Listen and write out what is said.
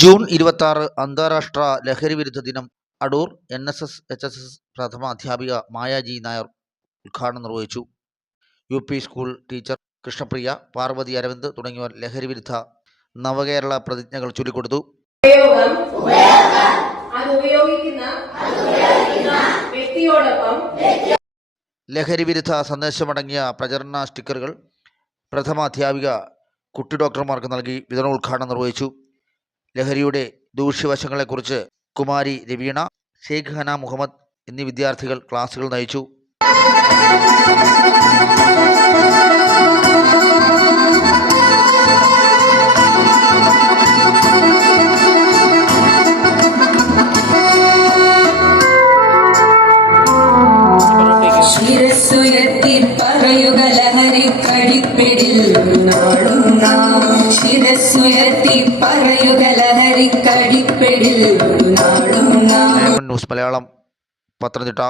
June 26 അന്താരാഷ്ട്ര ലഹരി വിരുദ്ധ ദിനം. അടൂർ NSS HSS പ്രഥമ അധ്യാപിക മായാജി നായർ ഉദ്ഘാടനം നിർവഹിച്ചു. UP school teacher Krishnapriya, Parvathy Aravind തുടങ്ങിയവർ ലഹരി വിരുദ്ധ നവകേരള പ്രതിജ്ഞകൾ ചൊല്ലിക്കൊടുത്തു. ലഹരി വിരുദ്ധ സന്ദേശമടങ്ങിയ പ്രചരണ സ്റ്റിക്കറുകൾ പ്രഥമ അധ്യാപിക കുട്ടി ഡോക്ടർമാർക്ക് നൽകി വിതരണോദ്ഘാടനം നിർവഹിച്ചു. ലഹരിയുടെ ദൂഷ്യവശങ്ങളെക്കുറിച്ച് കുമാരി രവീണ, ഷെയ്ഖ് ഹന മുഹമ്മദ് എന്നീ വിദ്യാർത്ഥികൾ ക്ലാസുകൾ നയിച്ചു. ന്യൂസ് മലയാളം, പത്തനംതിട്ട.